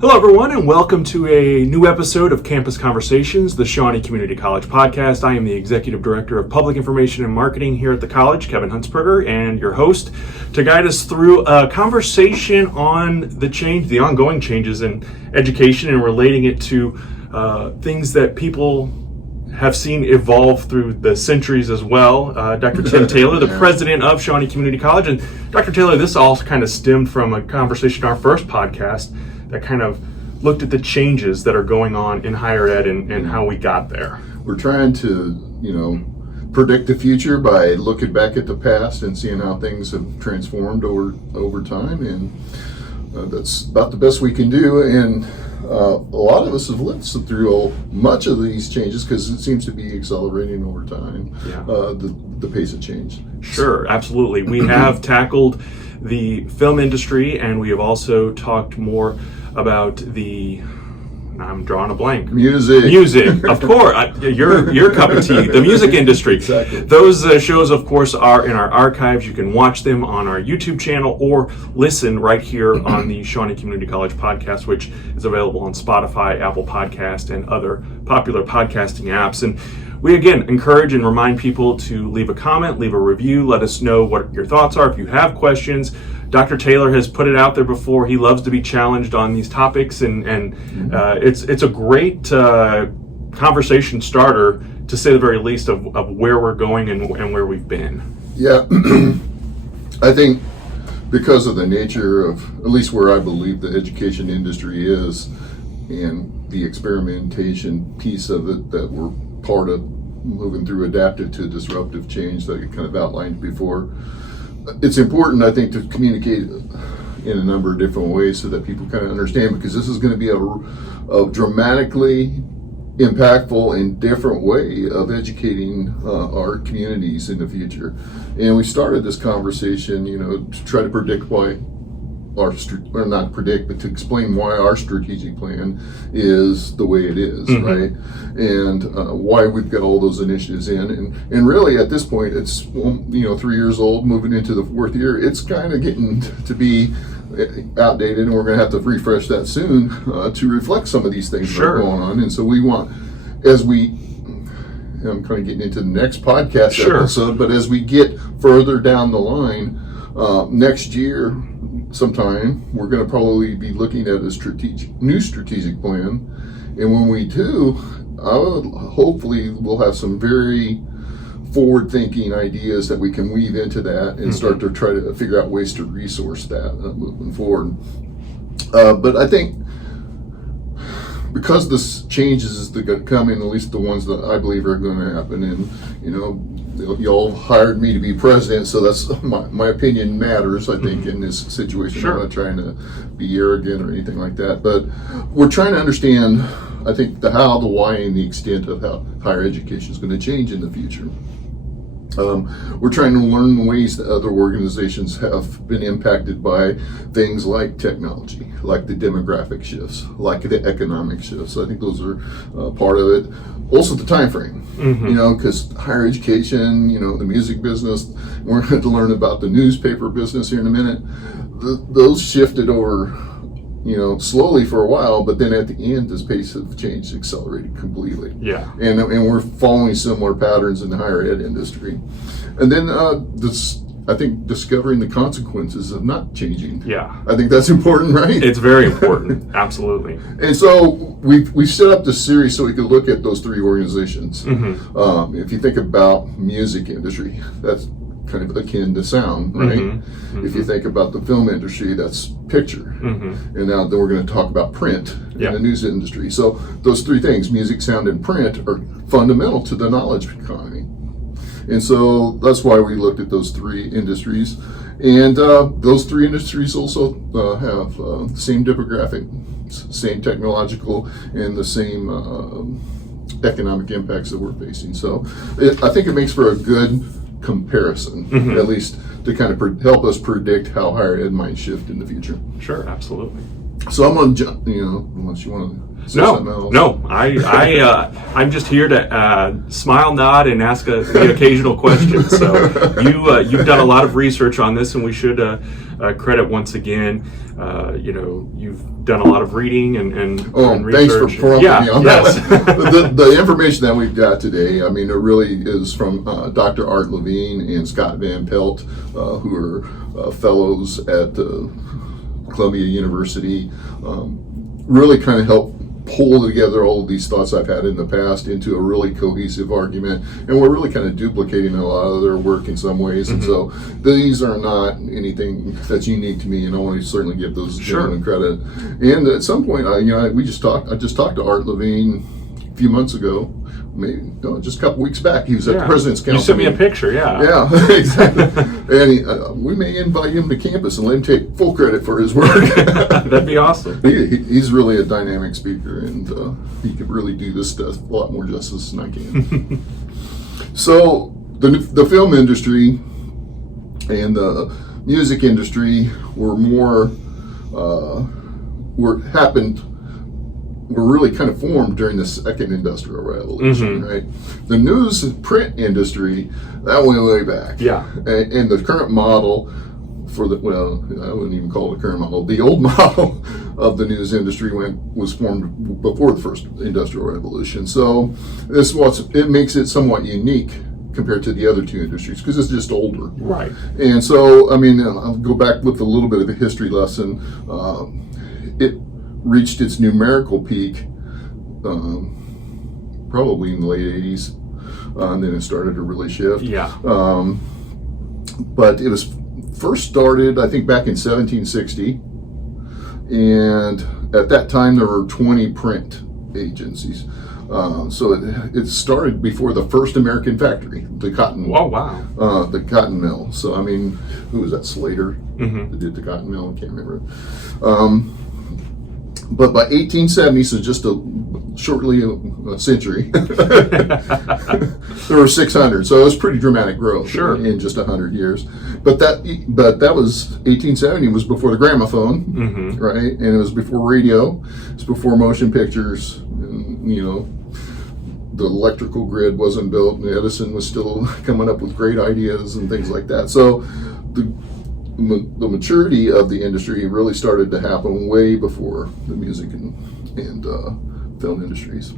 Hello, everyone, and welcome to a new episode of Campus Conversations, the Shawnee Community College podcast. I am the Executive Director of Public Information and Marketing here at the college, Kevin Huntsberger, and your host to guide us through a conversation on the ongoing changes in education and relating it to things that people have seen evolve through the centuries as well. Dr. Tim Taylor, the president of Shawnee Community College. And Dr. Taylor, this all kind of stemmed from a conversation in our first podcast that kind of looked at the changes that are going on in higher ed and how we got there. We're trying to, predict the future by looking back at the past and seeing how things have transformed over time, and that's about the best we can do. And a lot of us have lived through much of these changes because it seems to be accelerating over time. Yeah. The pace of change. Sure, absolutely. We have tackled the film industry, and we have also talked more about I'm drawing a blank. Music, of course. Your cup of tea, the music industry. Exactly. Those shows, of course, are in our archives. You can watch them on our YouTube channel or listen right here on the Shawnee Community College podcast, which is available on Spotify, Apple Podcast, and other popular podcasting apps. And we, again, encourage and remind people to leave a comment, leave a review, let us know what your thoughts are. If you have questions, Dr. Taylor has put it out there before. He loves to be challenged on these topics, and it's a great conversation starter, to say the very least, of where we're going and where we've been. Yeah, I think because of the nature of, at least where I believe the education industry is, and the experimentation piece of it that we're part of moving through adaptive to disruptive change that you kind of outlined before, it's important, I think, to communicate in a number of different ways so that people kind of understand, because this is going to be a dramatically impactful and different way of educating our communities in the future. And we started this conversation, to try to predict why or not predict, but to explain why our strategic plan is the way it is, mm-hmm. right? And why we've got all those initiatives in. And really, at this point, it's 3 years old, moving into the 4th year. It's kind of getting to be outdated, and we're going to have to refresh that soon to reflect some of these things that are going on. And so we want, I'm kind of getting into the next podcast episode, but as we get further down the line, next year, sometime, we're going to probably be looking at a new strategic plan. And when we do, hopefully we'll have some very forward-thinking ideas that we can weave into that and mm-hmm. start to try to figure out ways to resource that moving forward. But I think because this changes is coming, at least the ones that I believe are going to happen, and y'all hired me to be president, so that's my opinion matters, I think, in this situation. Sure. I'm not trying to be arrogant or anything like that, but we're trying to understand, I think, the how, the why, and the extent of how higher education is going to change in the future. We're trying to learn ways that other organizations have been impacted by things like technology, like the demographic shifts, like the economic shifts. I think those are part of it. Also the time frame, mm-hmm. Because higher education, the music business, we're going to learn about the newspaper business here in a minute. Those shifted over, slowly for a while, but then at the end, this pace of change accelerated completely. Yeah. And we're following similar patterns in the higher ed industry. And then I think discovering the consequences of not changing. Yeah. I think that's important, right? It's very important. Absolutely. And so we've set up this series so we could look at those 3 organizations. Mm-hmm. If you think about music industry, that's kind of akin to sound, right? Mm-hmm. Mm-hmm. If you think about the film industry, that's picture. Mm-hmm. And now then we're going to talk about print in the news industry. So those 3 things, music, sound, and print, are fundamental to the knowledge economy. And so that's why we looked at those 3 industries. And those 3 industries also have the same demographic, same technological, and the same economic impacts that we're facing. So I think it makes for a good comparison, mm-hmm. at least to kind of help us predict how higher ed might shift in the future. Sure, absolutely. So I'm going to, unless you want to say something else. No, I'm just here to smile, nod, and ask the occasional question. So you've done a lot of research on this, and we should credit once again. You've done a lot of reading and research. Thanks for prompting me on that. The information that we've got today, I mean, it really is from Dr. Art Levine and Scott Van Pelt, who are fellows at Columbia University, really kind of help pull together all of these thoughts I've had in the past into a really cohesive argument, and we're really kind of duplicating a lot of their work in some ways. And so these are not anything that's unique to me, and I want to certainly give those gentlemen credit. And at some point, I just talked to Art Levine a few months ago, maybe just a couple weeks back. He was at the President's Council. You sent me a picture, Yeah, exactly. And we may invite him to campus and let him take full credit for his work. That'd be awesome. He's really a dynamic speaker, and he could really do this stuff a lot more justice than I can. So the film industry and the music industry were really kind of formed during the second industrial revolution, right? The news and print industry, that went way back. Yeah. And the current model I wouldn't even call it a current model. The old model of the news industry was formed before the first industrial revolution. So it makes it somewhat unique compared to the other two industries, because it's just older. Right. And so, I mean, I'll go back with a little bit of a history lesson. It reached its numerical peak probably in the late 80s, and then it started to really shift. Yeah. But it was first started, I think, back in 1760, and at that time there were 20 print agencies. So it started before the first American factory, the cotton. Oh, wow. The cotton mill. So, I mean, who was that, Slater? That did the cotton mill? I can't remember. But by 1870, so just shortly a century, there were 600. So it was pretty dramatic growth in just 100 years. But that was 1870 was before the gramophone, right? And it was before radio. It's before motion pictures. And, the electrical grid wasn't built, and Edison was still coming up with great ideas and things like that. So the maturity of the industry really started to happen way before the music and film industries.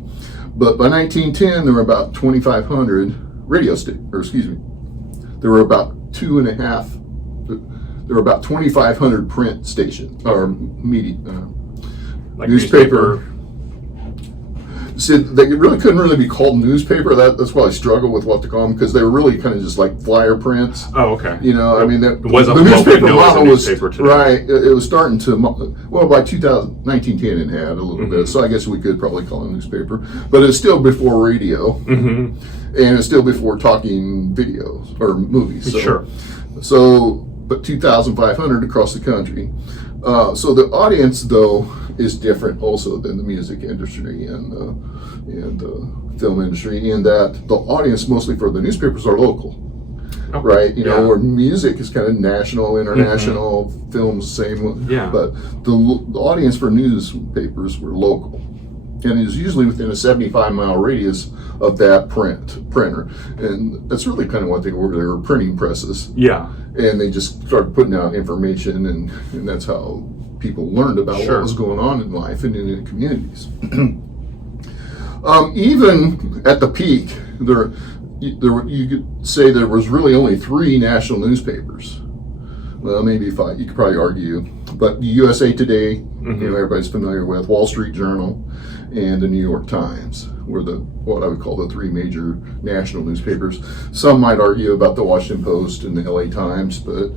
But by 1910, there were about 2,500 there were about 2,500 print stations, or media, like newspaper. See, they really couldn't be called newspaper. That's why I struggle with what to call them, because they were really kind of just like flyer prints. Oh, okay. I mean, the newspaper model was right. It was starting to, well, by 1910 it had a little bit. So I guess we could probably call it a newspaper, but it's still before radio, and it's still before talking videos or movies. So, but 2,500 across the country. So the audience, though, is different also than the music industry and the film industry, in that the audience mostly for the newspapers are local, right? Where music is kind of national, international, films same. But the audience for newspapers were local, and it was usually within a 75-mile radius of that printer, and that's really kind of what they were. They were printing presses. Yeah. And they just started putting out information, and that's how people learned about what was going on in life and in communities. Even at the peak, you could say there was really only 3 national newspapers. Well, maybe 5. You could probably argue, but USA Today, everybody's familiar with, Wall Street Journal, and the New York Times were what I would call the 3 major national newspapers. Some might argue about the Washington Post and the LA Times, but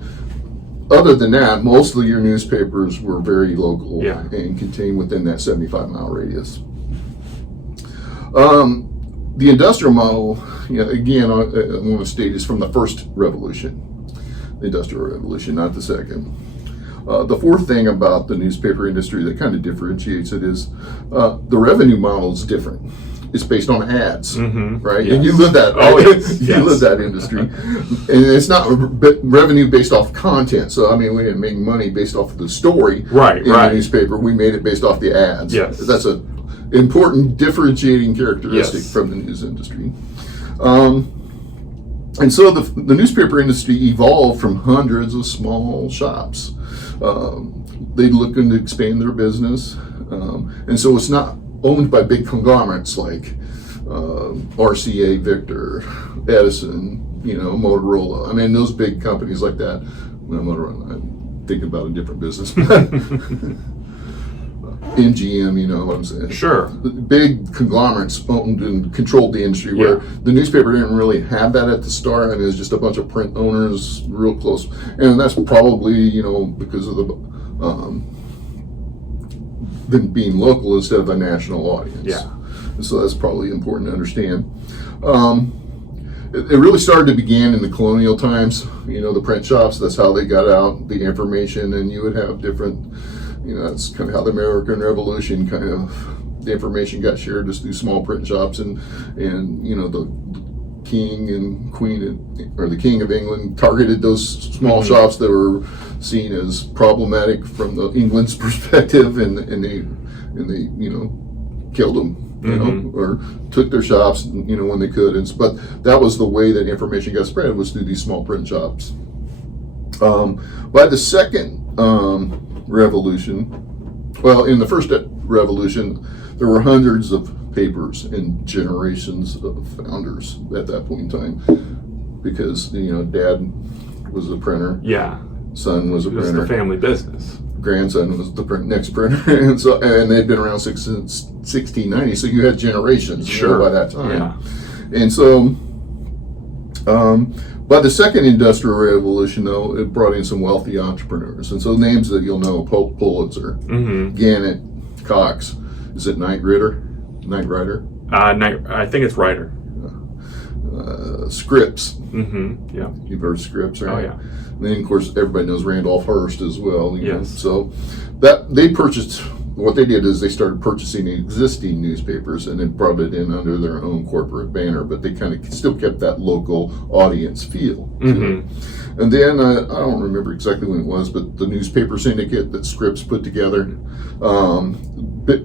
other than that, most of your newspapers were very local and contained within that 75-mile radius. The industrial model, again, I want to state, is from the first revolution, the Industrial Revolution, not the second. The fourth thing about the newspaper industry that kind of differentiates it is the revenue model is different. it's based on ads, right? Yes. And you live that. Oh, yes. You Yes. live that industry, and it's not revenue based off content. So I mean, we didn't make money based off of the story in the newspaper. We made it based off the ads. Yes. That's a important differentiating characteristic Yes. from the news industry. And so the newspaper industry evolved from hundreds of small shops. They looking to expand their business, and so it's not owned by big conglomerates like RCA Victor, Edison, Motorola. I mean, those big companies like that. Well, Motorola, I'm thinking about a different business. MGM, you know what I'm saying? Sure. Big conglomerates owned and controlled the industry, where the newspaper didn't really have that at the start. I mean, it was just a bunch of print owners real close. And that's probably, because of them being local instead of a national audience. Yeah. And so that's probably important to understand. It really started to begin in the colonial times, the print shops. That's how they got out the information, and you would have different, that's kind of how the American Revolution the information got shared just through small print shops, and the king and queen, or the king of England, targeted those small shops that were seen as problematic from the England's perspective, and they killed them. Or took their shops, when they could. But that was the way that information got spread, was through these small print shops. By the second revolution, in the first revolution, there were hundreds of papers and generations of founders at that point in time, because, Dad was a printer. Yeah. Son was a printer. It was the family business. Grandson was the next printer, and they'd been around since 1690. So you had generations by that time. Yeah. And so, by the second industrial revolution, though, it brought in some wealthy entrepreneurs, and so names that you'll know: Pulitzer, Gannett, Cox. Is it Knight Rider? I think it's Ryder. Scripps. Yeah. You've heard Scripps, right? Oh, yeah. And then, of course, everybody knows Randolph Hearst as well. Yes. So that they purchased. What they did is they started purchasing existing newspapers and then brought it in under their own corporate banner, but they kind of still kept that local audience feel to it. And then I don't remember exactly when it was, but the newspaper syndicate that Scripps put together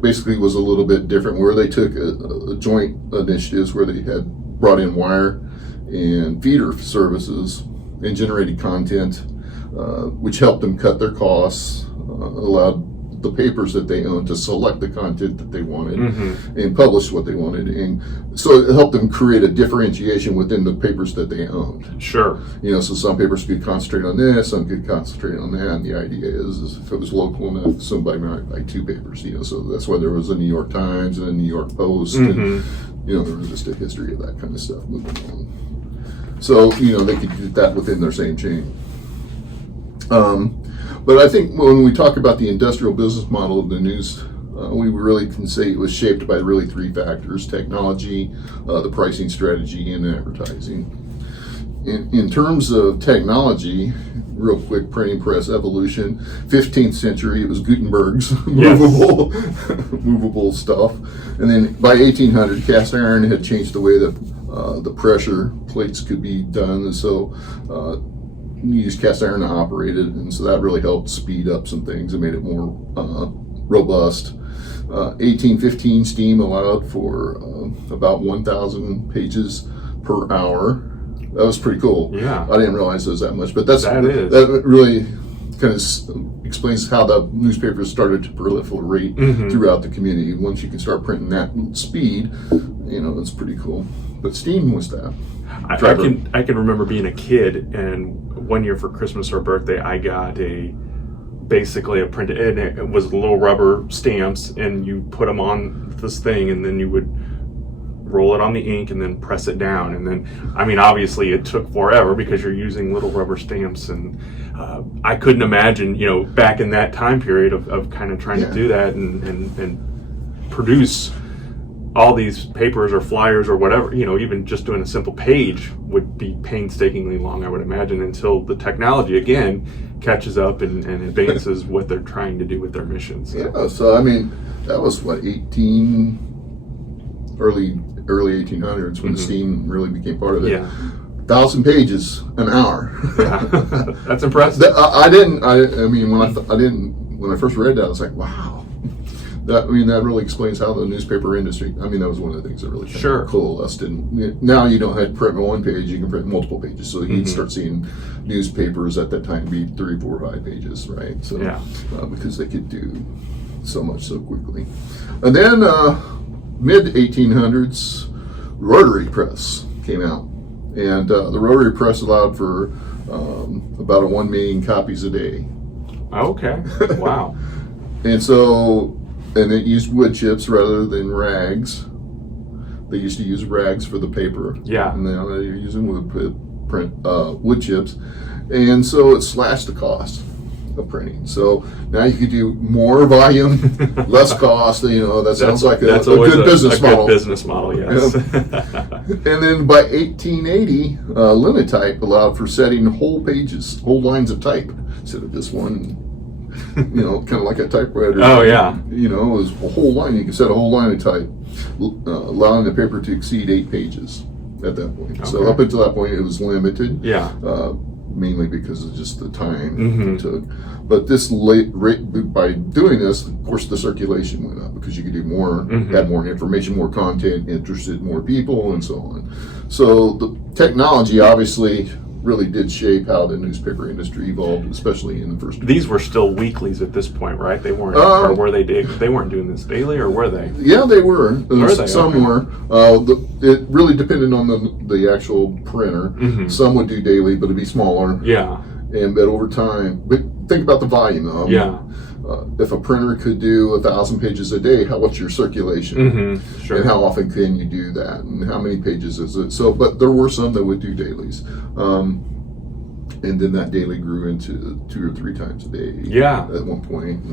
basically was a little bit different, where they took a joint initiatives where they had brought in wire and feeder services and generated content, which helped them cut their costs, allowed the papers that they owned to select the content that they wanted and publish what they wanted. And so it helped them create a differentiation within the papers that they owned. Sure. So some papers could concentrate on this, some could concentrate on that. And the idea is if it was local enough, somebody might buy two papers, so that's why there was a New York Times and a New York Post. And, there was just a history of that kind of stuff moving on. So, they could do that within their same chain. But I think when we talk about the industrial business model of the news, we really can say it was shaped by really three factors: technology, the pricing strategy, and advertising. In terms of technology, real quick, printing press evolution, 15th century, it was Gutenberg's movable stuff. And then by 1800, cast iron had changed the way that the pressure plates could be done. And so you used cast iron to operate it. And so that really helped speed up some things and made it more robust. 1815, steam allowed for about 1,000 pages per hour. That was pretty cool. Yeah. I didn't realize it was that much, but that really kind of explains how the newspapers started to proliferate throughout the community. Once you can start printing that speed, it's pretty cool. But steam was that. I can remember being a kid, and one year for Christmas or birthday, I got basically a printed, and it was little rubber stamps, and you put them on this thing, and then you would roll it on the ink and then press it down. And then, obviously it took forever because you're using little rubber stamps, and I couldn't imagine, back in that time period of kind of trying to do that and produce all these papers or flyers or whatever, even just doing a simple page would be painstakingly long, I would imagine, until the technology again catches up and advances what they're trying to do with their missions. Yeah, so that was what, 18 early 1800s when the steam really became part of it. Yeah. 1,000 pages an hour. Yeah. That's impressive. I mean, when I first read that, I was like, wow. That really explains how the newspaper industry. I mean, that was one of the things that really coalesced. And now you don't have to print one page; you can print multiple pages. So you'd start seeing newspapers at that time be 3, 4, 5 pages, right? So because they could do so much so quickly. And then mid 1800s, rotary press came out, and the rotary press allowed for about 1 million copies a day. Okay. Wow. And it used wood chips rather than rags. They used to use rags for the paper. Yeah. And now they're using wood chips. And so it slashed the cost of printing. So now you could do more volume, less cost. That sounds like a good business model. Good business model, yes. And then by 1880, Linotype allowed for setting whole lines of type instead of just one. Kind of like a typewriter. Oh, yeah. It was a whole line. You can set a whole line of type, allowing the paper to exceed 8 pages at that point. Okay. So up until that point, it was limited. Yeah. Mainly because of just the time it took. But by doing this, of course, the circulation went up because you could do more, add more information, more content, interested more people, and so on. So the technology obviously really did shape how the newspaper industry evolved, especially in the first. These were still weeklies at this point, right? They weren't, or were they? They weren't doing this daily, or were they? Yeah, they were. Were they? Some were. It really depended on the actual printer. Some would do daily, but it'd be smaller. Yeah. But over time, think about the volume, though. Yeah. If a printer could do 1,000 pages a day, what's your circulation? Sure. And how often can you do that? And how many pages is it? So, but there were some that would do dailies. And then that daily grew into 2 or 3 times a day. Yeah. At one point.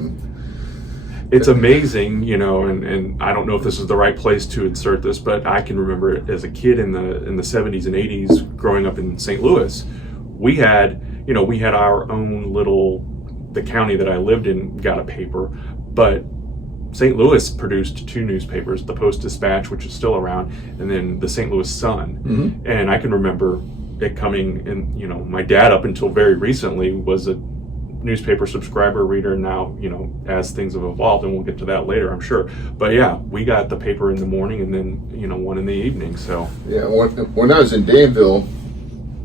It's amazing, and I don't know if this is the right place to insert this, but I can remember it as a kid in the 70s and 80s growing up in St. Louis. We had our own the county that I lived in got a paper, but St. Louis produced 2 newspapers, the Post-Dispatch, which is still around, and then the St. Louis Sun. And I can remember it coming, and my dad up until very recently was a newspaper subscriber reader. Now, as things have evolved, and we'll get to that later, I'm sure. But yeah, we got the paper in the morning and then, one in the evening. So yeah, when I was in Danville,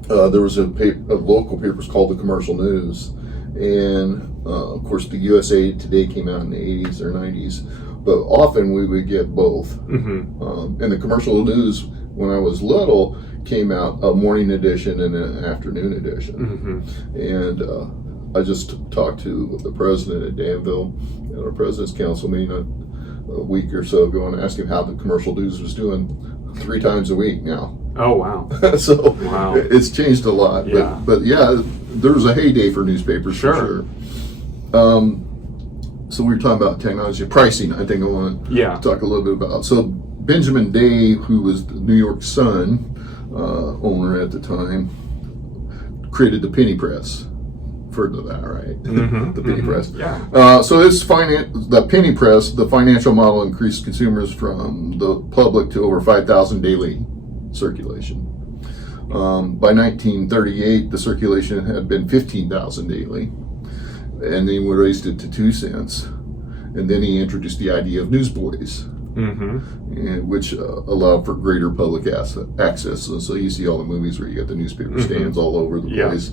there was a local paper called the Commercial News. And of course, the USA Today came out in the 80s or 90s, but often we would get both. And the Commercial News, when I was little, came out a morning edition and an afternoon edition. And I just talked to the president at Danville at our president's council meeting a week or so ago and asked him how the Commercial News was doing 3 times a week now. Oh, wow. So wow. It's changed a lot. Yeah. But yeah, there was a heyday for newspapers for sure. So we were talking about technology, pricing. I think I want to talk a little bit about. So Benjamin Day, who was the New York Sun owner at the time, created the penny press. Heard of that, right? The penny press. Yeah. So the penny press, the financial model increased consumers from the public to over 5,000 daily circulation. By 1938, the circulation had been 15,000 daily, and then he raised it to 2 cents. And then he introduced the idea of newsboys, which allowed for greater public access. So you see all the movies where you got the newspaper stands all over the place.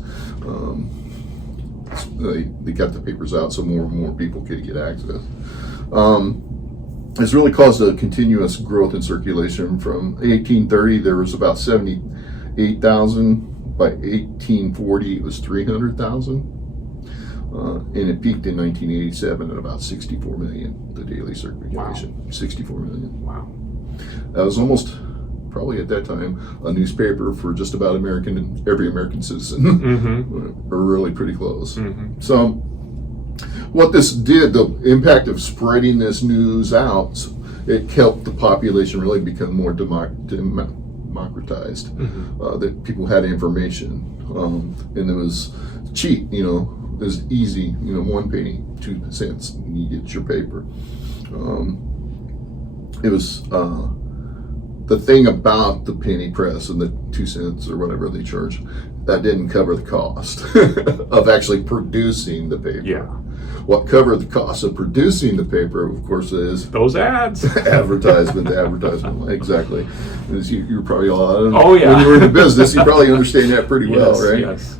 They got the papers out so more and more people could get access. It's really caused a continuous growth in circulation. From 1830, there was about 78,000. By 1840, it was 300,000. And it peaked in 1987 at about 64 million, the daily circulation. Wow. 64 million. Wow. That was almost, probably at that time, a newspaper for just about every American citizen. Or really pretty close. So what this did, the impact of spreading this news out, it helped the population really become more democratized. That people had information, and it was cheap. It was easy. 1 penny, 2 cents, and you get your paper. It was the thing about the penny press and the 2 cents or whatever they charge, that didn't cover the cost of actually producing the paper. Yeah. What covered the cost of producing the paper, of course, is Those ads. advertisement. Exactly. As you're probably all. Oh, yeah. When you're in the business, you probably understand that pretty well, right? Yes.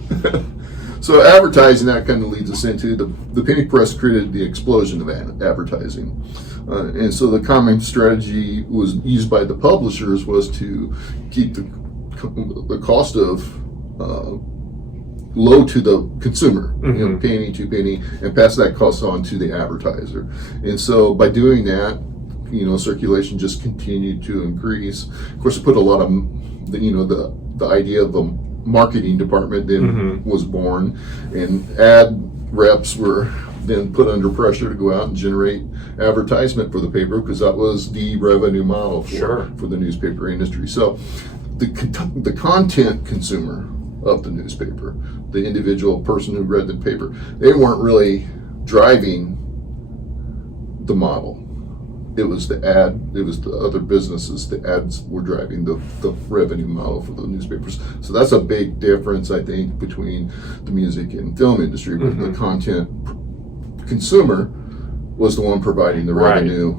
So advertising, that kind of leads us into the penny press created the explosion of advertising. And so the common strategy was used by the publishers was to keep the cost of low to the consumer, penny to penny, and pass that cost on to the advertiser. And so by doing that, circulation just continued to increase. Of course, it put a lot of the idea of a marketing department then was born, and ad reps were then put under pressure to go out and generate advertisement for the paper, because that was the revenue model for the newspaper industry. So the content consumer of the newspaper, the individual person who read the paper, they weren't really driving the model. It was the other businesses. The ads were driving the revenue model for the newspapers. So that's a big difference, I think, between the music and film industry, where the content consumer was the one providing the revenue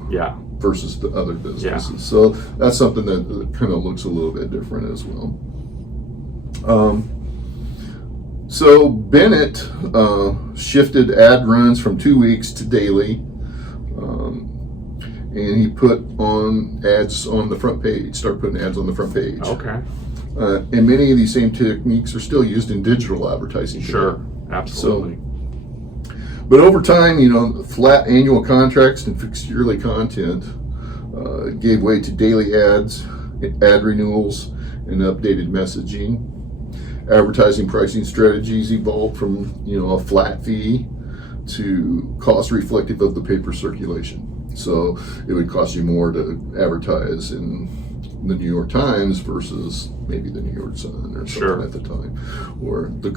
versus the other businesses. Yeah. So that's something that kind of looks a little bit different as well. So Bennett shifted ad runs from 2 weeks to daily, and he put on ads on the front page, started putting ads on the front page. Okay. And many of these same techniques are still used in digital advertising today. Sure, absolutely. But over time, flat annual contracts and fixed yearly content gave way to daily ads, ad renewals, and updated messaging. Advertising pricing strategies evolved from a flat fee to cost reflective of the paper circulation. So it would cost you more to advertise in the New York Times versus maybe the New York Sun or something at the time, or the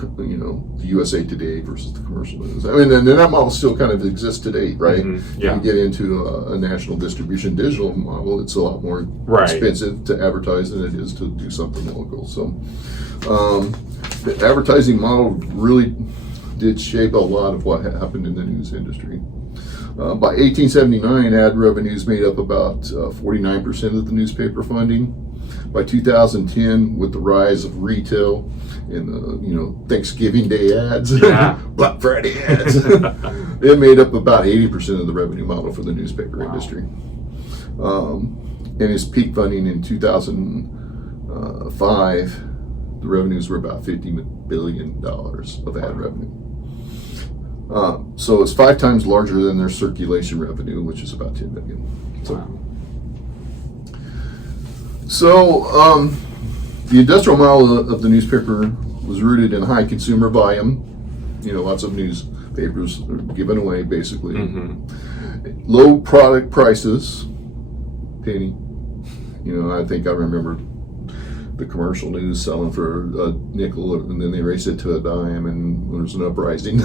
USA Today versus the commercial news. I mean, and that model still kind of exists today, right? Yeah. You get into a national distribution digital model, it's a lot more expensive to advertise than it is to do something local. So the advertising model really did shape a lot of what happened in the news industry. By 1879, ad revenues made up about 49% of the newspaper funding. By 2010, with the rise of retail and Thanksgiving Day ads, Black Friday ads, it made up about 80% of the revenue model for the newspaper industry. And its peak funding in 2005, the revenues were about $50 billion of ad revenue. So it's 5 times larger than their circulation revenue, which is about $10 billion. So the industrial model of the newspaper was rooted in high consumer volume. Lots of newspapers are given away, basically. Low product prices, penny. I think I remember the commercial news selling for a nickel, and then they raised it to a dime, and there's an uprising.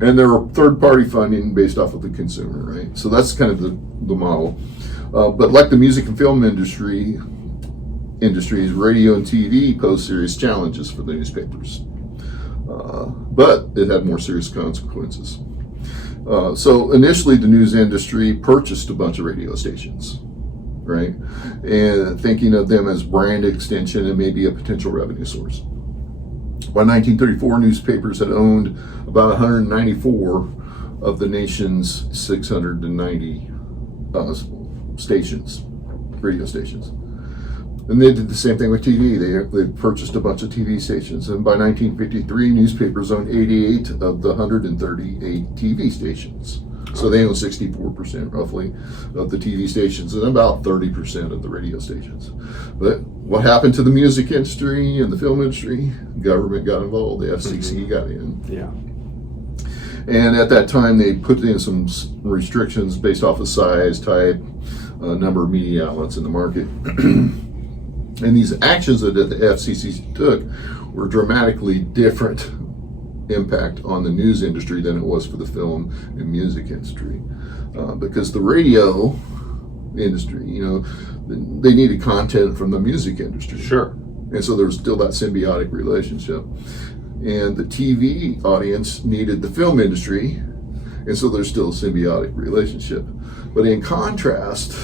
And there were third-party funding based off of the consumer, right? So that's kind of the model. But like the music and film industries, radio and TV pose serious challenges for the newspapers. But it had more serious consequences. So initially, the news industry purchased a bunch of radio stations, right? And thinking of them as brand extension and maybe a potential revenue source. By 1934, newspapers had owned about 194 of the nation's 690 stations, radio stations. And they did the same thing with TV. They purchased a bunch of TV stations. And by 1953, newspapers owned 88 of the 138 TV stations. So they own 64% roughly of the TV stations and about 30% of the radio stations. But what happened to the music industry and the film industry? Government got involved. The FCC got in. Yeah. And at that time, they put in some restrictions based off of size, type, number of media outlets in the market. And these actions that the FCC took were dramatically different impact on the news industry than it was for the film and music industry, because the radio industry. They needed content from the music industry. Sure. And so there was still that symbiotic relationship. And the TV audience needed the film industry, and so there's still a symbiotic relationship. But in contrast,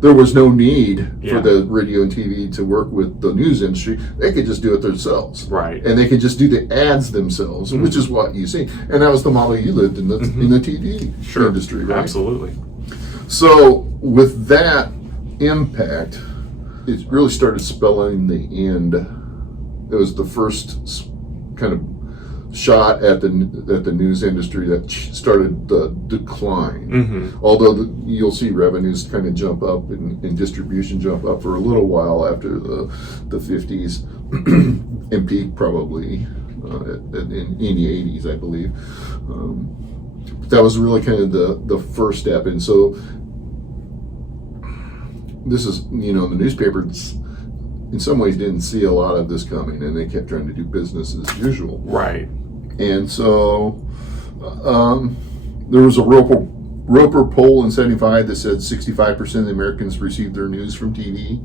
there was no need for the radio and TV to work with the news industry. They could just do it themselves. Right. And they could just do the ads themselves, which is what you see. And that was the model you lived in the TV industry, right? Absolutely. So with that impact, it really started spelling the end. It was the first kind of shot at the news industry that started the decline. Although you'll see revenues kind of jump up and distribution jump up for a little while after the 50s and peak probably in the 80s, I believe. That was really kind of the first step. And so this is, the newspapers in some ways didn't see a lot of this coming, and they kept trying to do business as usual. Right. And so there was a Roper poll in '75 that said 65% of the Americans received their news from TV,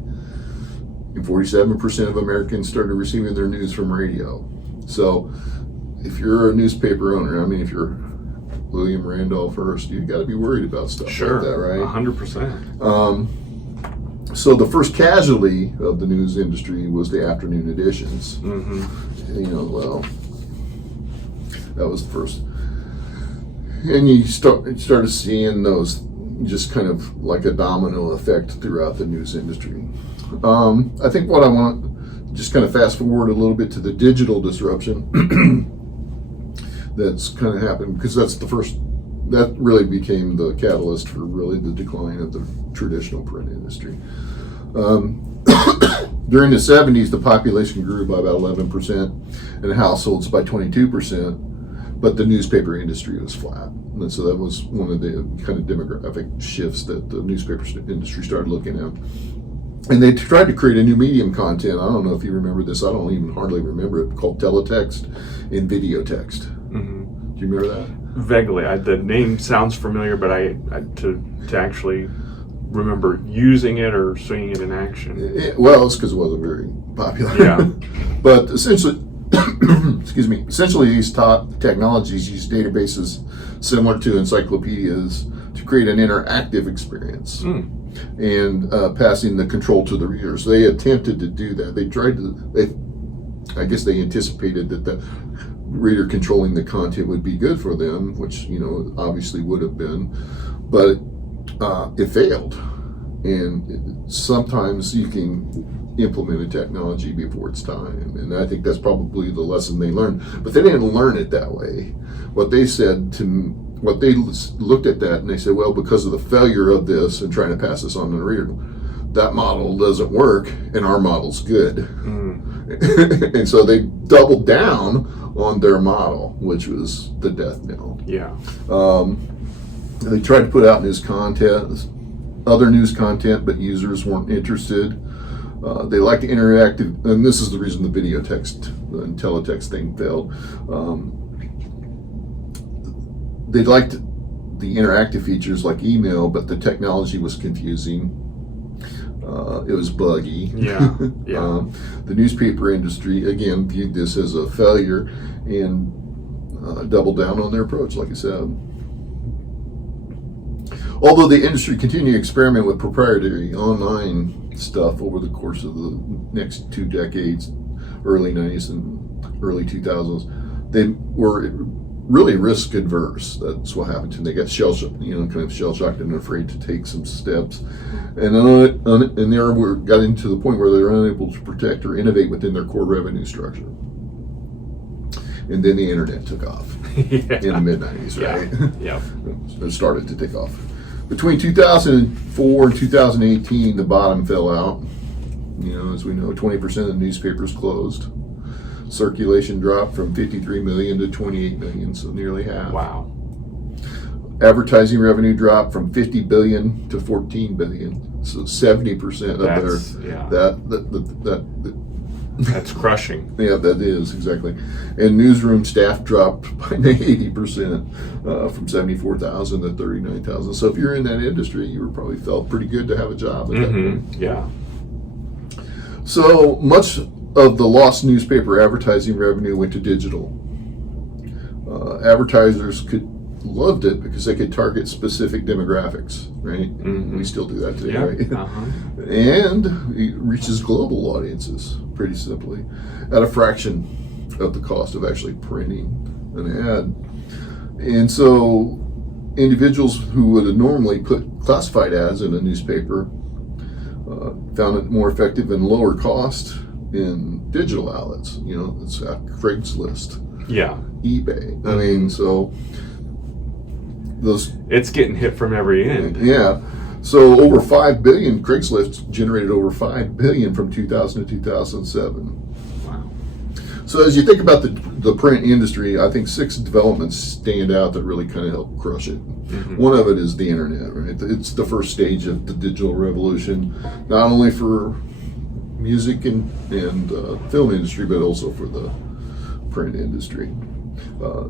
and 47% of Americans started receiving their news from radio. So if you're a newspaper owner, if you're William Randolph Hearst, you've got to be worried about stuff like that, right? 100%. So the first casualty of the news industry was the afternoon editions. That was the first. And you started seeing those just kind of like a domino effect throughout the news industry. I think what I want, just kind of fast forward a little bit to the digital disruption that's kind of happened, because that really became the catalyst for really the decline of the traditional print industry. During the 70s, the population grew by about 11% and households by 22%, but the newspaper industry was flat. And so that was one of the kind of demographic shifts that the newspaper industry started looking at. And they tried to create a new medium content. I don't know if you remember this. I don't even hardly remember it, called teletext and video text. Do you remember that? Vaguely. The name sounds familiar, but to actually remember using it or seeing it in action. Well, it's because it wasn't very popular. Yeah. But essentially, essentially these top technologies use databases similar to encyclopedias to create an interactive experience and passing the control to the reader. So they attempted to do that. I guess they anticipated that the reader controlling the content would be good for them, which, obviously would have been, but it failed. And sometimes you can implement a technology before it's time. And I think that's probably the lesson they learned. But they didn't learn it that way. What they looked at that and they said, well, because of the failure of this and trying to pass this on to the reader, that model doesn't work and our model's good. And so they doubled down on their model, which was the death knell. Yeah. They tried to put out other news content, but users weren't interested. They liked the interactive, and this is the reason the video text and teletext thing failed. They liked the interactive features like email, but the technology was confusing. It was buggy. Yeah. Yeah. The newspaper industry, again, viewed this as a failure and doubled down on their approach, like I said. Although the industry continued to experiment with proprietary online stuff over the course of the next 2 decades, early 90s and early 2000s, they were really risk adverse. That's what happened to them. They got kind of shell shocked and afraid to take some steps. And they got into the point where they were unable to protect or innovate within their core revenue structure. And then the internet took off in the mid-90s, right? Yeah. It started to take off. Between 2004 and 2018, the bottom fell out. As we know, 20% of the newspapers closed. Circulation dropped from 53 million to 28 million, so nearly half. Wow. Advertising revenue dropped from 50 billion to 14 billion. So 70% of That's crushing. Yeah, that is, exactly. And newsroom staff dropped by 80%, from 74,000 to 39,000. So if you're in that industry, you probably felt pretty good to have a job at that point. Yeah. So much of the lost newspaper advertising revenue went to digital. Advertisers loved it because they could target specific demographics, right? We still do that today, right? And it reaches global audiences, pretty simply, at a fraction of the cost of actually printing an ad. And so individuals who would have normally put classified ads in a newspaper found it more effective and lower cost in digital outlets. You know, it's Craigslist, eBay. I mean, so it's getting hit from every end. Yeah. So over 5 billion, Craigslist generated over 5 billion from 2000 to 2007. Wow. So as you think about the print industry, I think 6 developments stand out that really kind of help crush it. One of it is the internet, right? It's the first stage of the digital revolution, not only for music and film industry, but also for the print industry.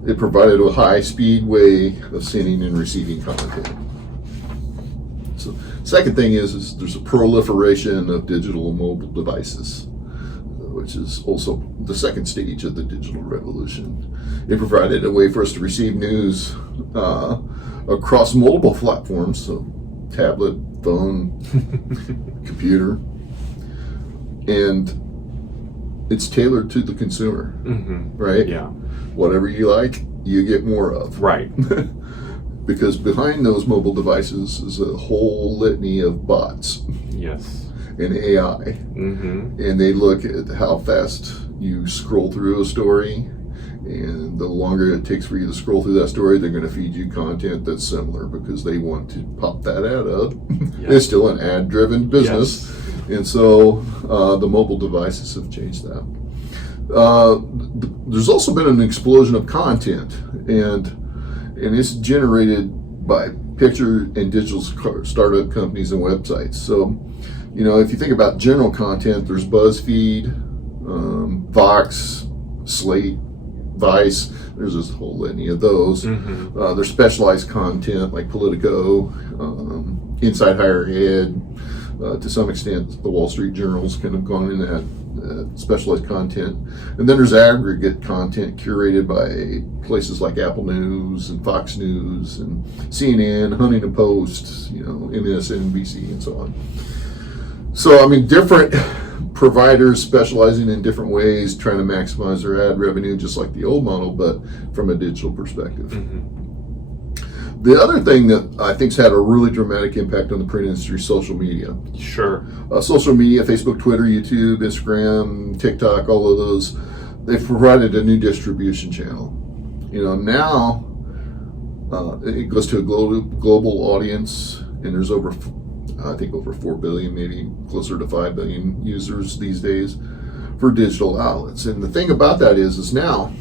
It provided a high-speed way of sending and receiving content. So, second thing is there's a proliferation of digital mobile devices, which is also the second stage of the digital revolution. It provided a way for us to receive news across multiple platforms, so tablet, phone, computer, and it's tailored to the consumer, right? Yeah. Whatever you like, you get more of. Right. Because behind those mobile devices is a whole litany of bots. Yes. And AI. And they look at how fast you scroll through a story, and the longer it takes for you to scroll through that story, they're going to feed you content that's similar because they want to pop that ad up. It's still an ad-driven business. And so the mobile devices have changed that. There's also been an explosion of content, and it's generated by picture and digital startup companies and websites. So, you know, if you think about general content, there's BuzzFeed, Vox, Slate, Vice. There's this whole litany of those. There's specialized content like Politico, Inside Higher Ed. To some extent, the Wall Street Journal's kind of gone in that specialized content. And then there's aggregate content curated by places like Apple News and Fox News and CNN, Huntington Post, you know, MSNBC, and so on. So, I mean, different providers specializing in different ways, trying to maximize their ad revenue, just like the old model, but from a digital perspective. The other thing that I think's had a really dramatic impact on the print industry is social media. Sure. Social media, Facebook, Twitter, YouTube, Instagram, TikTok, all of those, they've provided a new distribution channel. You know, now it goes to a global audience, and there's over 4 billion, maybe closer to 5 billion users these days for digital outlets. And the thing about that is now,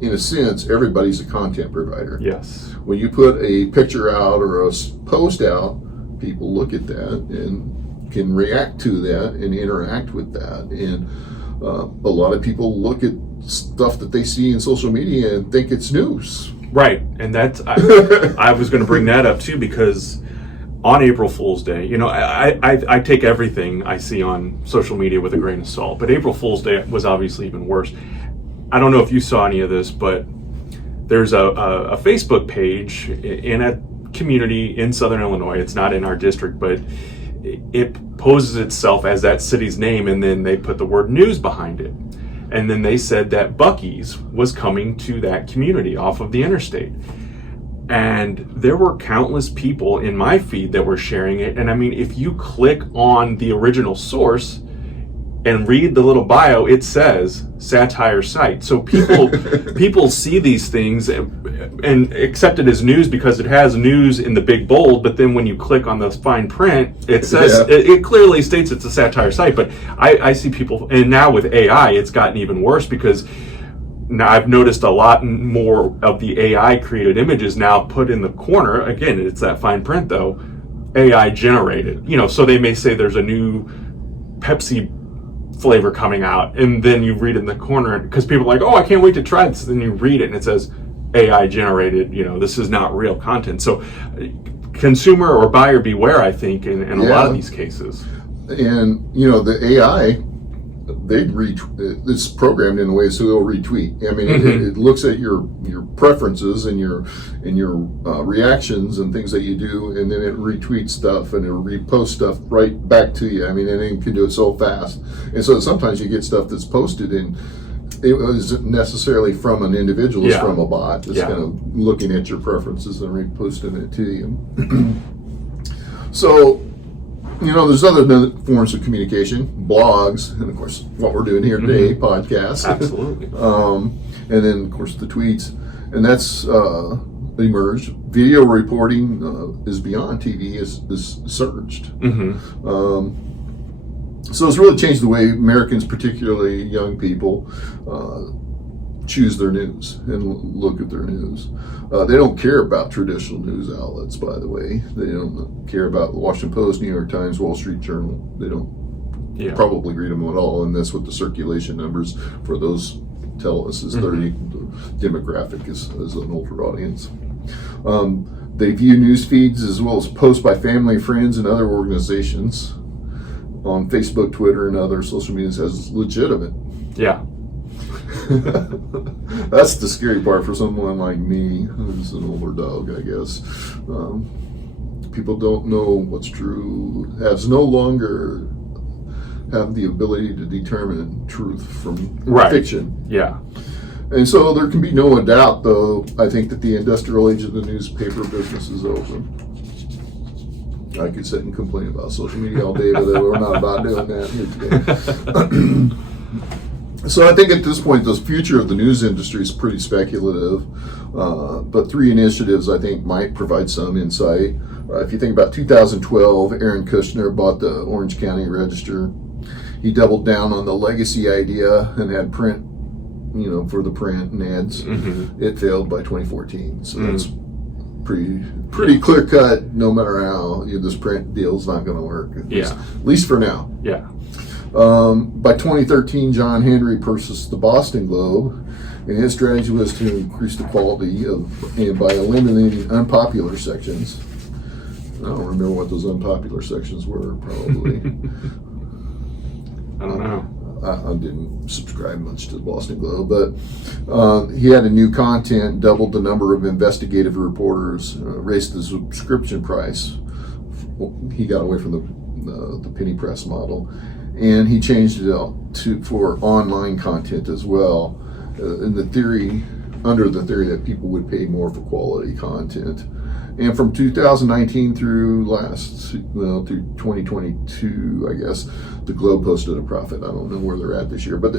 in a sense, everybody's a content provider. Yes. When you put a picture out or a post out, people look at that and can react to that and interact with that. And a lot of people look at stuff that they see in social media and think it's news. Right. And that's, I was going to bring that up too, because on April Fool's Day, you know, I take everything I see on social media with a grain of salt, but April Fool's Day was obviously even worse. I don't know if you saw any of this, but there's a Facebook page in a community in Southern Illinois. It's not in our district, but it poses itself as that city's name, and then they put the word news behind it. And then they said that Buc-ee's was coming to that community off of the interstate. And there were countless people in my feed that were sharing it. And I mean, if you click on the original source and read the little bio, it says satire site. So people see these things and accept it as news because it has news in the big bold, but then when you click on the fine print, it says, it clearly states it's a satire site. But I see people, and now with AI, it's gotten even worse, because now I've noticed a lot more of the AI created images now put in the corner. Again, it's that fine print though, AI generated. You know, so they may say there's a new Pepsi flavor coming out, and then you read in the corner because people are like, oh, I can't wait to try this. Then you read it and it says AI generated, this is not real content. So consumer or buyer beware, I think, in a lot of these cases. And the AI, it's programmed in a way so it'll retweet. I mean, it looks at your preferences and your reactions and things that you do, and then it retweets stuff and it'll repost stuff right back to you. I mean, and it can do it so fast. And so sometimes you get stuff that's posted and it wasn't necessarily from an individual, it's from a bot that's kind of looking at your preferences and reposting it to you. So, there's other forms of communication, blogs, and of course what we're doing here today, podcasts. Absolutely. And then of course the tweets, and that's emerged. Video reporting is beyond TV, is surged. So it's really changed the way Americans, particularly young people, choose their news and look at their news. They don't care about traditional news outlets, by the way. They don't care about the Washington Post, New York Times, Wall Street Journal. They don't probably read them at all, and that's what the circulation numbers for those tell us is 30. The demographic is an older audience. They view news feeds as well as posts by family, friends, and other organizations on Facebook, Twitter, and other social medias as legitimate. Yeah. That's the scary part for someone like me, who's an older dog, I guess. People don't know what's true, no longer have the ability to determine truth from fiction. Yeah. And so there can be no doubt, though, I think that the industrial age of the newspaper business is over. I could sit and complain about social media all day, but we're not about doing that here today. So I think at this point, the future of the news industry is pretty speculative, but three initiatives I think might provide some insight. If you think about 2012, Aaron Kushner bought the Orange County Register. He doubled down on the legacy idea and had print, for the print and ads. It failed by 2014, so that's pretty clear cut. No matter how this print deal's not going to work. At least for now. Yeah. By 2013, John Henry purchased the Boston Globe, and his strategy was to increase the quality and by eliminating unpopular sections. I don't remember what those unpopular sections were, probably. I don't know. I didn't subscribe much to the Boston Globe, but he added new content, doubled the number of investigative reporters, raised the subscription price. He got away from the penny press model, and he changed it for online content as well. Under the theory that people would pay more for quality content. And from 2019 through 2022, I guess, the Globe posted a profit. I don't know where they're at this year, but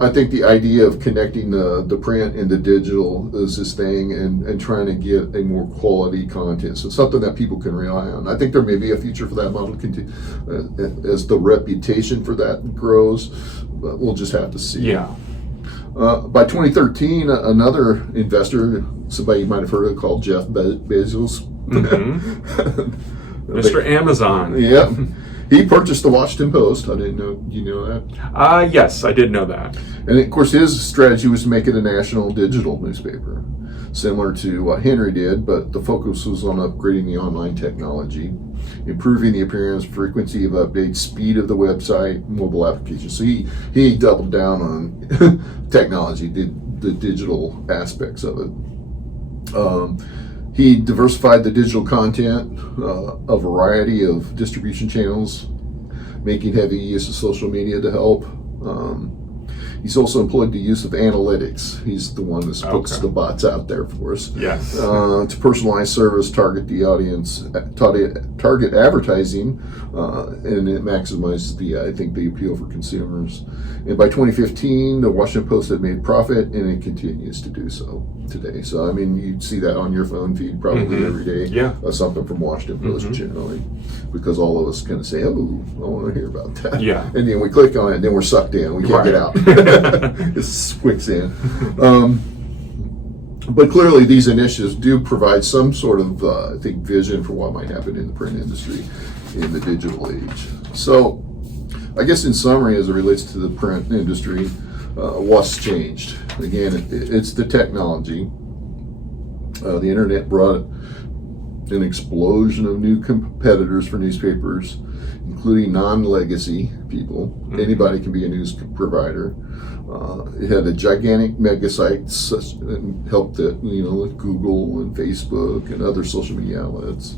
I think the idea of connecting the print and the digital is this thing, and trying to get a more quality content. So something that people can rely on. I think there may be a future for that model as the reputation for that grows, but we'll just have to see. Yeah. By 2013, another investor, somebody you might have heard of, called Jeff Bezos. Mr. Amazon. Yeah. He purchased the Washington Post. I didn't know. You know that? Yes, I did know that. And of course, his strategy was to make it a national digital newspaper, similar to what Henry did, but the focus was on upgrading the online technology, improving the appearance, frequency of updates, speed of the website, mobile applications. So he doubled down on technology, the digital aspects of it. He diversified the digital content, a variety of distribution channels, making heavy use of social media to help. He's also employed the use of analytics. He's the one that puts the bots out there for us. Yes. To personalize service, target the audience, target advertising, and it maximizes the appeal for consumers. And by 2015, the Washington Post had made profit, and it continues to do so today. So, I mean, you see that on your phone feed probably every day. Yeah. Something from Washington Post generally, because all of us kind of say, oh, I want to hear about that. Yeah. And then we click on it, and then we're sucked in. We can't get out. It's quicksand. But clearly, these initiatives do provide some sort of, vision for what might happen in the print industry in the digital age. So, I guess in summary, as it relates to the print industry, what's changed? Again, it's the technology. The internet brought an explosion of new competitors for newspapers, including non-legacy people. Mm-hmm. Anybody can be a news provider. It had a gigantic mega sites and helped it, with Google and Facebook and other social media outlets.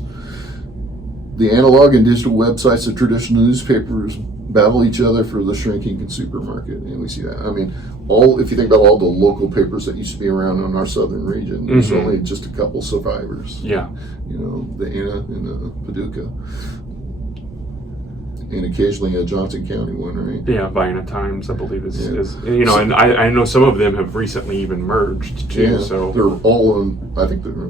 The analog and digital websites of traditional newspapers battle each other for the shrinking consumer market, and we see that. I mean, if you think about all the local papers that used to be around in our southern region, there's only just a couple survivors. Yeah. The Anna and the Paducah, and occasionally a Johnson County one, right? Yeah, Vienna Times, I believe is and I know some of them have recently even merged too. Yeah, so they're all in. I think they're.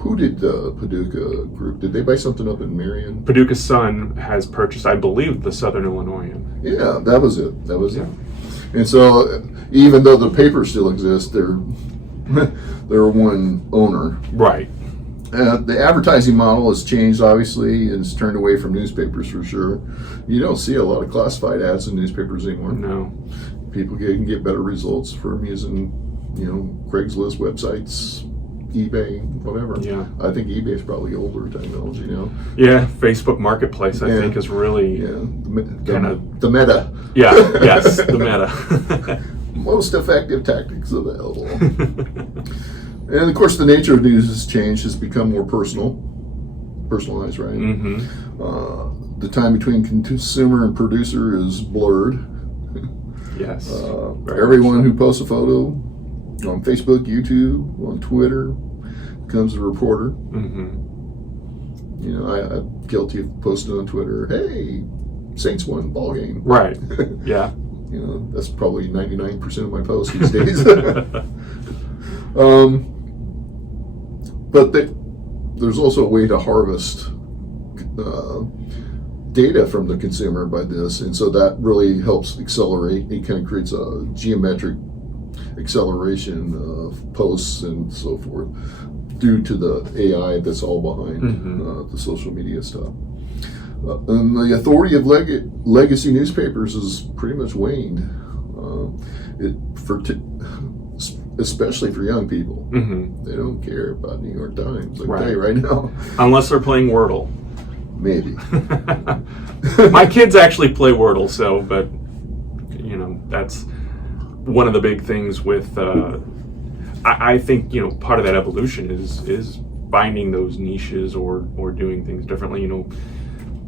Who did the Paducah group? Did they buy something up in Marion? Paducah Sun has purchased, I believe, the Southern Illinoisan. Yeah, that was it. It. And so, even though the paper still exists, they're one owner. Right. The advertising model has changed, obviously, and it's turned away from newspapers for sure. You don't see a lot of classified ads in newspapers anymore. No. People can get better results from using, Craigslist websites, eBay, whatever. Yeah. I think eBay is probably older technology now. Yeah, Facebook Marketplace, I think, is really the meta. Yeah, yes, the meta. Most effective tactics available. And of course, the nature of news has changed, has become more personalized, right? Mm-hmm. The time between consumer and producer is blurred. Yes. Everyone who posts a photo on Facebook, YouTube, on Twitter becomes a reporter. Mm-hmm. I'm guilty of posting on Twitter, hey, Saints won ball game. Right. Yeah. That's probably 99% of my posts these days. But there's also a way to harvest data from the consumer by this, and so that really helps accelerate. It kind of creates a geometric acceleration of posts and so forth due to the AI that's all behind the social media stuff. And the authority of legacy newspapers is pretty much waned. Especially for young people. Mm-hmm. They don't care about New York Times right now. Unless they're playing Wordle. Maybe. My kids actually play Wordle, but that's one of the big things with I think part of that evolution is finding those niches or doing things differently.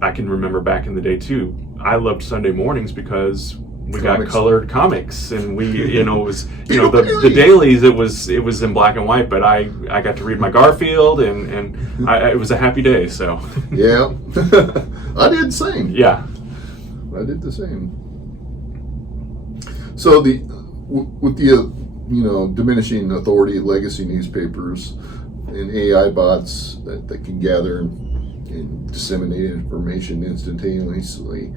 I can remember back in the day too, I loved Sunday mornings because we got colored comics, and we, it was, the dailies. It was in black and white, but I got to read my Garfield, and it was a happy day. So yeah, I did the same. Yeah, I did the same. So with the diminishing authority of legacy newspapers and AI bots that can gather and disseminate information instantaneously.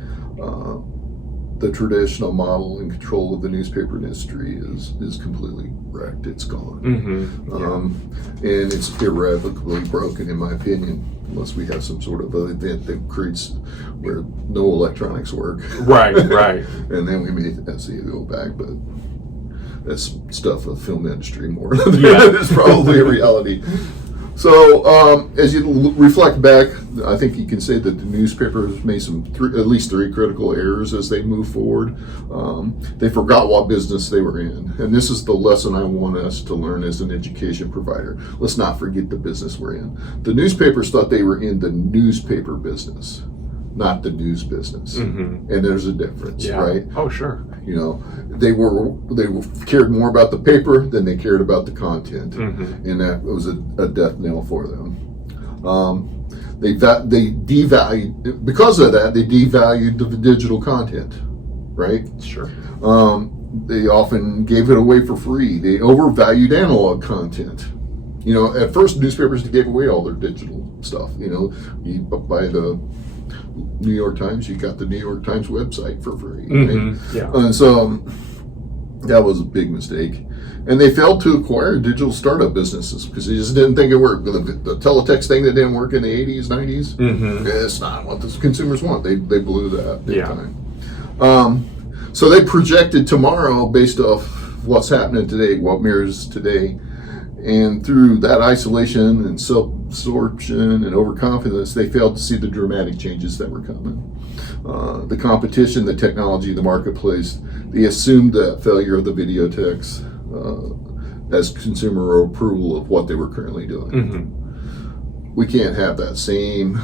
The traditional model and control of the newspaper industry is completely wrecked. It's gone. Mm-hmm. And it's irrevocably broken, in my opinion, unless we have some sort of an event that creates where no electronics work. Right. And then we may see it go back, but that's stuff of the film industry more than it's probably a reality. So, as you reflect back, I think you can say that the newspaper has made at least three critical errors as they move forward. They forgot what business they were in. And this is the lesson I want us to learn as an education provider. Let's not forget the business we're in. The newspapers thought they were in the newspaper business, not the news business. Mm-hmm. And there's a difference, right? Oh, sure. They cared more about the paper than they cared about the content, and that was a death knell for them. They devalued, because of that. They devalued the digital content, right? Sure. They often gave it away for free. They overvalued analog content. At first newspapers gave away all their digital stuff. You buy the New York Times, you got the New York Times website for free. Right? Yeah. And so That was a big mistake. And they failed to acquire digital startup businesses because they just didn't think it worked. The teletext thing that didn't work in the 80s, 90s, it's not what the consumers want. They blew that big time. So they projected tomorrow based off what's happening today, what mirrors today. And through that isolation and self-absorption and overconfidence, they failed to see the dramatic changes that were coming. The competition, the technology, the marketplace, they assumed the failure of the videotex as consumer approval of what they were currently doing. We can't have that same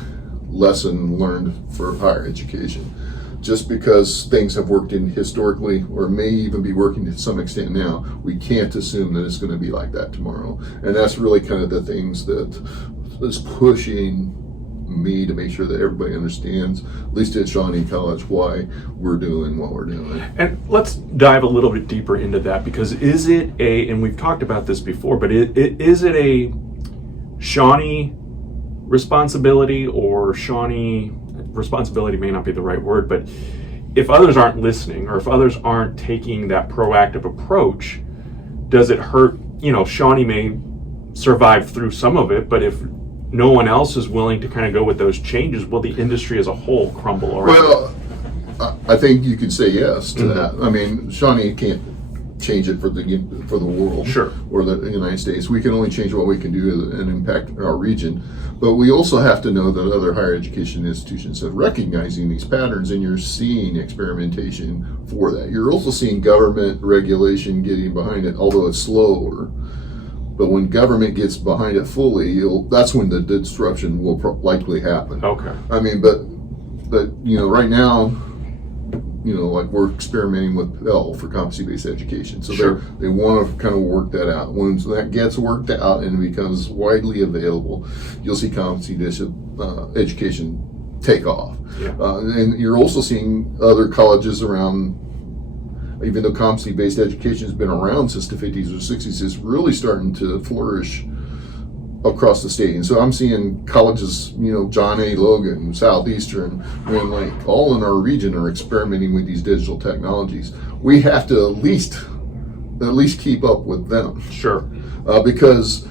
lesson learned for higher education. Just because things have worked in historically or may even be working to some extent now, we can't assume that it's going to be like that tomorrow. And that's really kind of the things that is pushing me to make sure that everybody understands, at least at Shawnee College, why we're doing what we're doing. And let's dive a little bit deeper into that, because is it and we've talked about this before, but is it a Shawnee responsibility, or Shawnee responsibility may not be the right word, but if others aren't listening or if others aren't taking that proactive approach, does it hurt? Shawnee may survive through some of it, but if no one else is willing to kind of go with those changes, will the industry as a whole crumble around? Well, I think you could say yes to that. I mean, Shawnee can't change it for the world, sure, or the United States. We can only change what we can do and impact our region. But we also have to know that other higher education institutions are recognizing these patterns, and you're seeing experimentation for that. You're also seeing government regulation getting behind it, although it's slower. But when government gets behind it fully, that's when the disruption will likely happen. Okay. I mean, but right now, like we're experimenting with Pell for competency-based education. So sure, they want to kind of work that out. When that gets worked out and it becomes widely available, you'll see competency-based education take off. Yeah. And you're also seeing other colleges around, even though competency-based education has been around since the 50s or 60s, it's really starting to flourish across the state. And so I'm seeing colleges, John A. Logan, Southeastern, Grand Lake, all in our region are experimenting with these digital technologies. We have to at least keep up with them. Sure. Because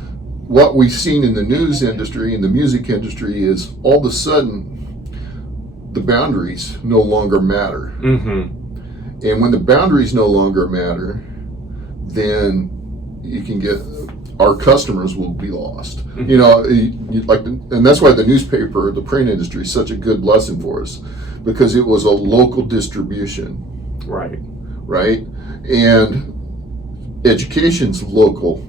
what we've seen in the news industry and the music industry is all of a sudden the boundaries no longer matter. And when the boundaries no longer matter, then you can get, our customers will be lost. And that's why the newspaper, the print industry is such a good lesson for us, because it was a local distribution. Right? And education's local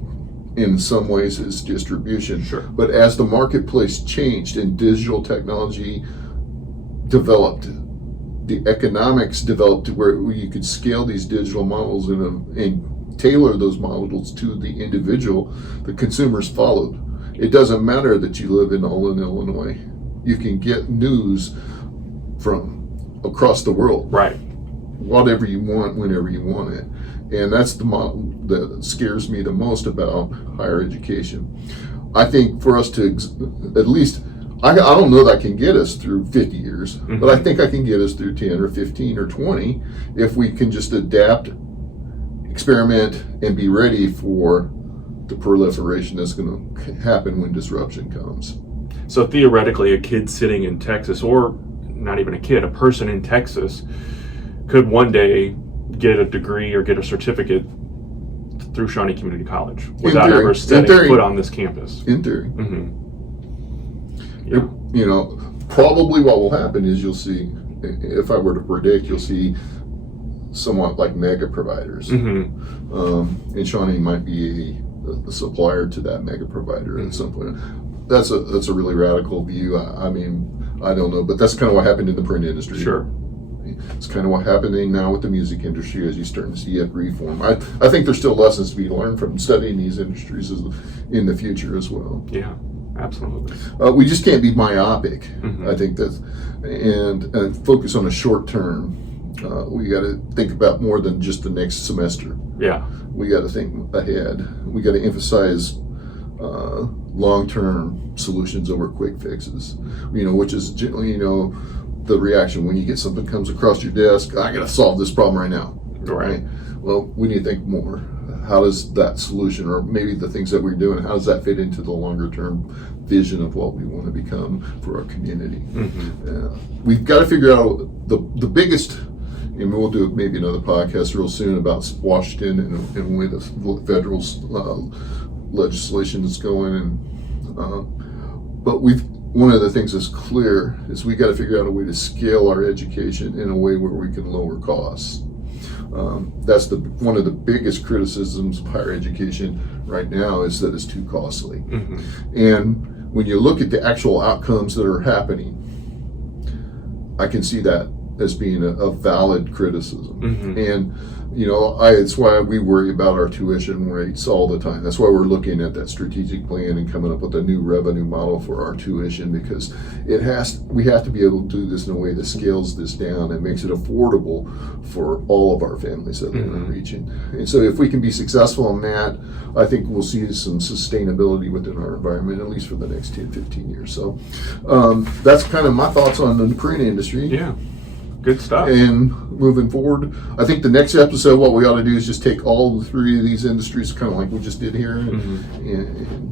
in some ways as distribution. Sure. But as the marketplace changed and digital technology developed, the economics developed to where you could scale these digital models and tailor those models to the individual, the consumers followed. It doesn't matter that you live in Olin, Illinois. You can get news from across the world. Right. Whatever you want, whenever you want it. And that's the model that scares me the most about higher education. I think for us to at least, I don't know that I can get us through 50 years, but I think I can get us through 10 or 15 or 20 if we can just adapt, experiment, and be ready for the proliferation that's going to happen when disruption comes. So theoretically, a kid sitting in Texas, or not even a kid, a person in Texas, could one day get a degree or get a certificate through Shawnee Community College without ever setting foot on this campus. In theory. Yeah. Probably what will happen is you'll see, if I were to predict, you'll see somewhat like mega providers. And Shawnee might be a supplier to that mega provider at some point. That's a really radical view. I mean, I don't know, but that's kind of what happened in the print industry. Sure. It's kind of what's happening now with the music industry as you're starting to see it reform. I think there's still lessons to be learned from studying these industries in the future as well. Yeah, absolutely. We just can't be myopic. I think that, and focus on a short term. We got to think about more than just the next semester. Yeah. We got to think ahead. We got to emphasize long-term solutions over quick fixes. Which is generally, the reaction when you get something comes across your desk. I got to solve this problem right now. Right. Well, we need to think more. How does that solution, or maybe the things that we're doing, how does that fit into the longer term vision of what we want to become for our community? We've got to figure out the biggest, and we'll do maybe another podcast real soon about Washington and where the federal legislation is going. But one of the things that's clear is we got to figure out a way to scale our education in a way where we can lower costs. That's one of the biggest criticisms of higher education right now, is that it's too costly. And when you look at the actual outcomes that are happening, I can see that as being a valid criticism. And it's why we worry about our tuition rates all the time. That's why we're looking at that strategic plan and coming up with a new revenue model for our tuition, because we have to be able to do this in a way that scales this down and makes it affordable for all of our families that live in the region. And so if we can be successful in that, I think we'll see some sustainability within our environment, at least for the next 10, 15 years. So that's kind of my thoughts on the print industry. Yeah. Good stuff. And moving forward, I think the next episode, what we ought to do is just take all the three of these industries, kind of like we just did here, and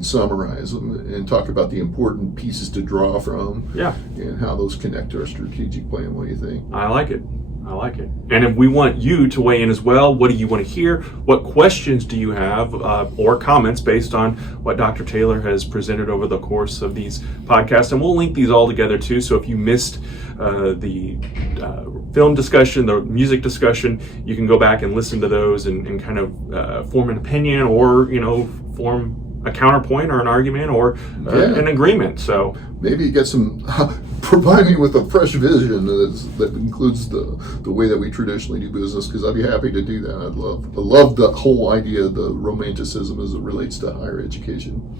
summarize them and talk about the important pieces to draw from. Yeah. And how those connect to our strategic plan. What do you think? I like it. And if we want you to weigh in as well, what do you want to hear? What questions do you have, or comments based on what Dr. Taylor has presented over the course of these podcasts? And we'll link these all together too. So if you missed the film discussion, the music discussion, you can go back and listen to those and kind of form an opinion, or form a counterpoint or an argument or an agreement. So maybe you get some provide me with a fresh vision that includes the way that we traditionally do business, because I'd be happy to do that. I love the whole idea of the romanticism as it relates to higher education.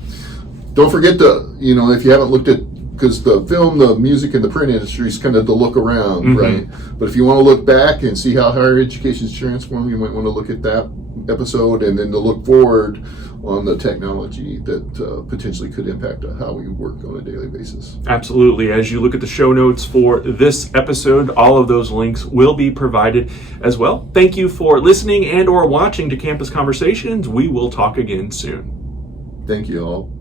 Don't forget to, if you haven't looked at, because the film, the music, and the print industry is kind of the look around, right? But if you want to look back and see how higher education is transformed, you might want to look at that episode, and then to look forward on the technology that potentially could impact how we work on a daily basis. Absolutely. As you look at the show notes for this episode, all of those links will be provided as well. Thank you for listening and or watching to Campus Conversations. We will talk again soon. Thank you all.